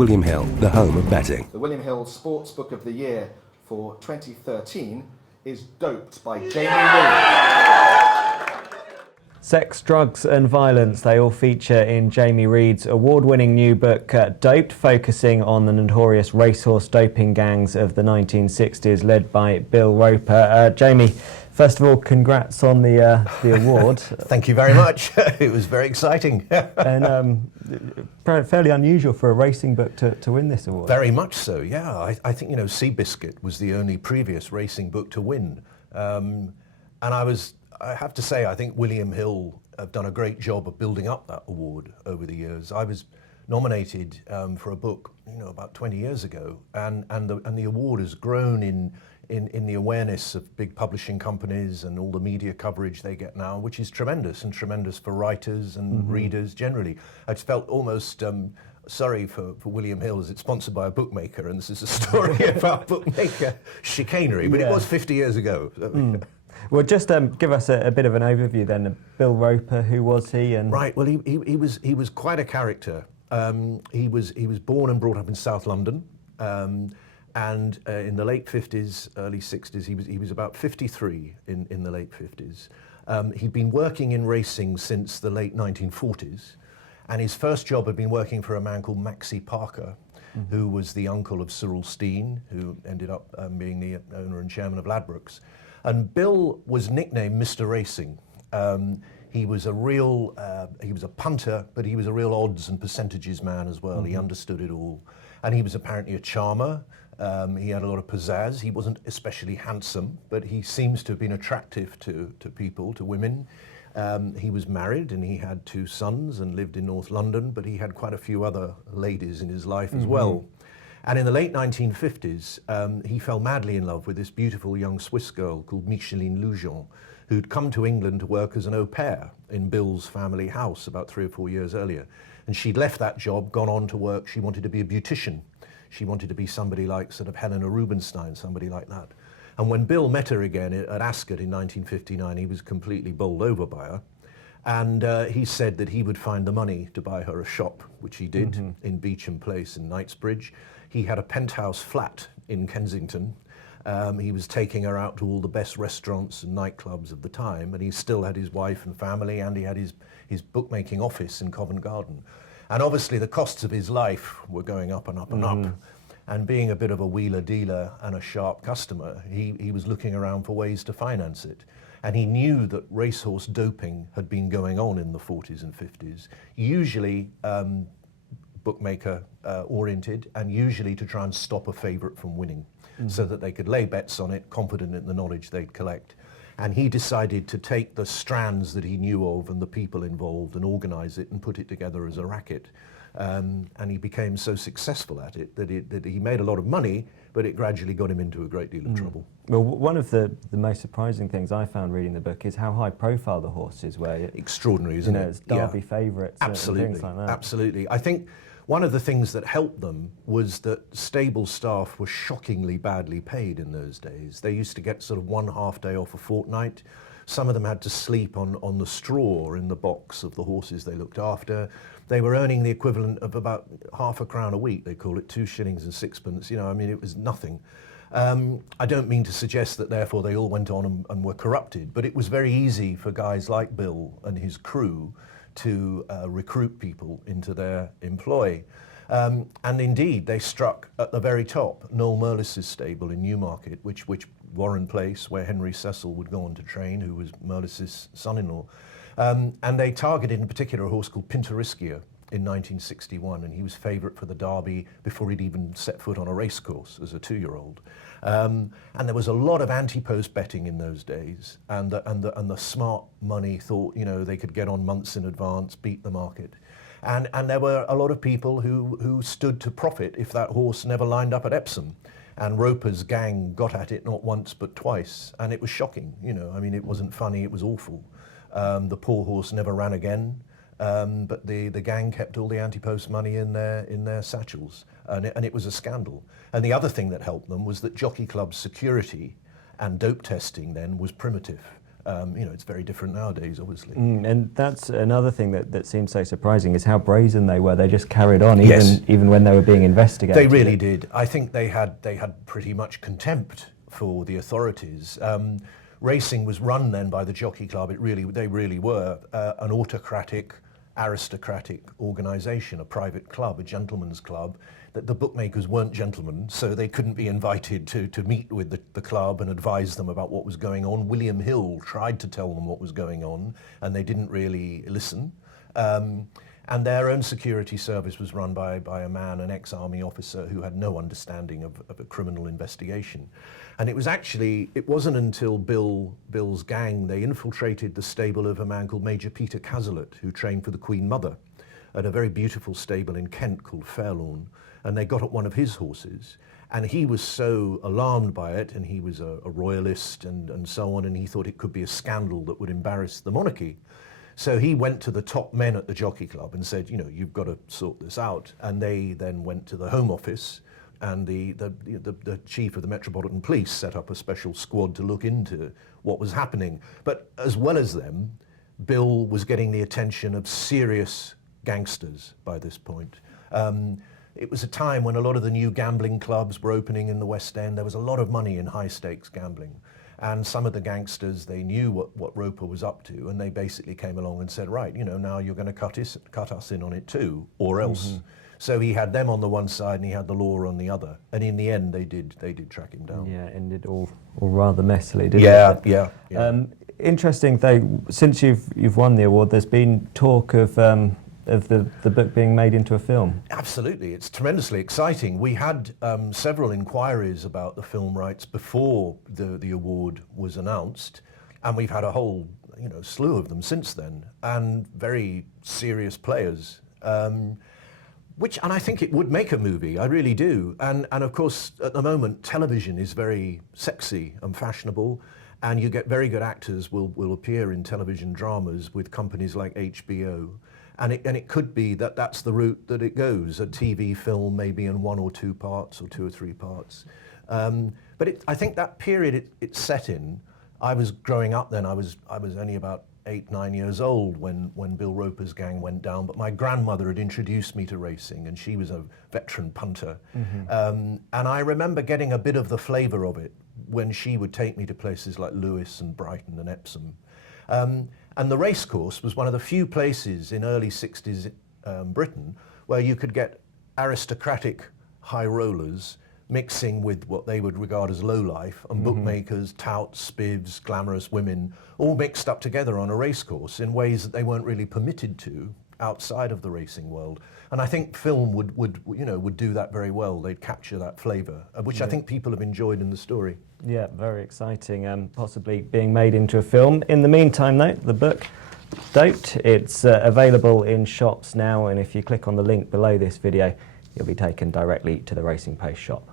William Hill, the home of betting. The William Hill Sports Book of the Year for 2013 is Doped by Jamie Reid. Sex, drugs and violence, they all feature in Jamie Reid's award-winning new book, Doped, focusing on the notorious racehorse doping gangs of the 1960s, led by Bill Roper. Jamie, first of all, congrats on the award. Thank you very much. It was very exciting. And fairly unusual for a racing book to win this award. Very much so, yeah. I think, Seabiscuit was the only previous racing book to win. And I have to say, I think William Hill have done a great job of building up that award over the years. I was nominated for a book, about 20 years ago, and the award has grown in the awareness of big publishing companies and all the media coverage they get now, which is tremendous, and tremendous for writers and readers generally. I just felt almost sorry for William Hill, as it's sponsored by a bookmaker, and this is a story about bookmaker chicanery, but it was 50 years ago. Well, just give us a bit of an overview then of Bill Roper. Who was he? And right. Well, he was quite a character. He was born and brought up in South London, and in the late 50s, early 60s, he was about 53 in the late 50s. He'd been working in racing since the late 1940s, and his first job had been working for a man called Maxie Parker, who was the uncle of Cyril Steen, who ended up being the owner and chairman of Ladbrokes. And Bill was nicknamed Mr. Racing. He was a punter, but he was a real odds and percentages man as well. He understood it all. And he was apparently a charmer. He had a lot of pizzazz. He wasn't especially handsome, but he seems to have been attractive to people, to women. He was married and he had 2 sons and lived in North London, but he had quite a few other ladies in his life as well. And in the late 1950s, he fell madly in love with this beautiful young Swiss girl called Micheline Lujon, who'd come to England to work as an au pair in Bill's family house about 3 or 4 years earlier. And she'd left that job, gone on to work. She wanted to be a beautician. She wanted to be somebody like sort of Helena Rubinstein, somebody like that. And when Bill met her again at Ascot in 1959, he was completely bowled over by her. And he said that he would find the money to buy her a shop, which he did in Beecham Place in Knightsbridge. He had a penthouse flat in Kensington. He was taking her out to all the best restaurants and nightclubs of the time, and he still had his wife and family, and he had his bookmaking office in Covent Garden. And obviously the costs of his life were going up and up and up. And being a bit of a wheeler dealer and a sharp customer, he was looking around for ways to finance it. And he knew that racehorse doping had been going on in the 40s and 50s, usually bookmaker oriented, and usually to try and stop a favourite from winning, so that they could lay bets on it, confident in the knowledge they'd collect. And he decided to take the strands that he knew of and the people involved and organise it and put it together as a racket. And he became so successful at it that he made a lot of money, but it gradually got him into a great deal of trouble. Well, one of the most surprising things I found reading the book is how high profile the horses were. Extraordinary, isn't it? It's Derby favourites and things like that. Absolutely. I think one of the things that helped them was that stable staff were shockingly badly paid in those days. They used to get sort of 1 half day off a fortnight. Some of them had to sleep on the straw in the box of the horses they looked after. They were earning the equivalent of about £0.5 crown a week. They call it 2 shillings and 6pence. It was nothing. I don't mean to suggest that therefore they all went on and were corrupted, but it was very easy for guys like Bill and his crew to recruit people into their employ. And indeed, they struck at the very top Noel Merlis's stable in Newmarket, which Warren Place, where Henry Cecil would go on to train, who was Merlis's son-in-law. And they targeted in particular a horse called Pintorischia in 1961, and he was favourite for the Derby before he'd even set foot on a racecourse as a 2-year-old. And there was a lot of anti-post betting in those days, and the smart money thought they could get on months in advance, beat the market. And there were a lot of people who stood to profit if that horse never lined up at Epsom. And Roper's gang got at it not once but twice, and it was shocking. It wasn't funny, it was awful. The poor horse never ran again, but the gang kept all the anti-post money in their satchels, and it was a scandal. And the other thing that helped them was that Jockey Club security and dope testing then was primitive. It's very different nowadays, obviously. And that's another thing that seems so surprising, is how brazen they were. They just carried on, Yes. even when they were being investigated. They really did. I think they had pretty much contempt for the authorities. Racing was run then by the Jockey Club. They really were an autocratic, aristocratic organisation, a private club, a gentleman's club. That the bookmakers weren't gentlemen, so they couldn't be invited to meet with the club and advise them about what was going on. William Hill tried to tell them what was going on, and they didn't really listen. And their own security service was run by a man, an ex-army officer, who had no understanding of a criminal investigation. And it wasn't until Bill's gang, they infiltrated the stable of a man called Major Peter Cazalet, who trained for the Queen Mother at a very beautiful stable in Kent called Fairlawn. And they got at one of his horses, and he was so alarmed by it, and he was a royalist and so on, and he thought it could be a scandal that would embarrass the monarchy. So he went to the top men at the Jockey Club and said, you've got to sort this out. And they then went to the Home Office, and the chief of the Metropolitan Police set up a special squad to look into what was happening. But as well as them, Bill was getting the attention of serious gangsters by this point. It was a time when a lot of the new gambling clubs were opening in the West End. There was a lot of money in high-stakes gambling. And some of the gangsters, they knew what Roper was up to, and they basically came along and said, right, now you're going to cut us in on it too, or else. So he had them on the one side and he had the law on the other. And in the end, they did track him down. Yeah, ended all rather messily, didn't it? Yeah. Interesting, though, since you've won the award, there's been talk of the book being made into a film. Absolutely, it's tremendously exciting. We had several inquiries about the film rights before the award was announced, and we've had a whole slew of them since then, and very serious players. And I think it would make a movie, I really do. And of course, at the moment, television is very sexy and fashionable, and you get very good actors will appear in television dramas with companies like HBO. And it could be that that's the route that it goes, a TV film maybe in 1 or 2 parts or 2 or 3 parts. But I think that period it's set in, I was growing up then, I was only about 8, 9 years old when Bill Roper's gang went down, but my grandmother had introduced me to racing, and she was a veteran punter. And I remember getting a bit of the flavour of it when she would take me to places like Lewes and Brighton and Epsom. And the racecourse was one of the few places in early 60s Britain where you could get aristocratic high rollers mixing with what they would regard as low life, and bookmakers, touts, spivs, glamorous women, all mixed up together on a racecourse in ways that they weren't really permitted to outside of the racing world. And I think film would do that very well. They'd capture that flavour, which I think people have enjoyed in the story. Yeah, very exciting, and possibly being made into a film. In the meantime, though, the book, Doped, it's available in shops now, and if you click on the link below this video, you'll be taken directly to the Racing Post shop.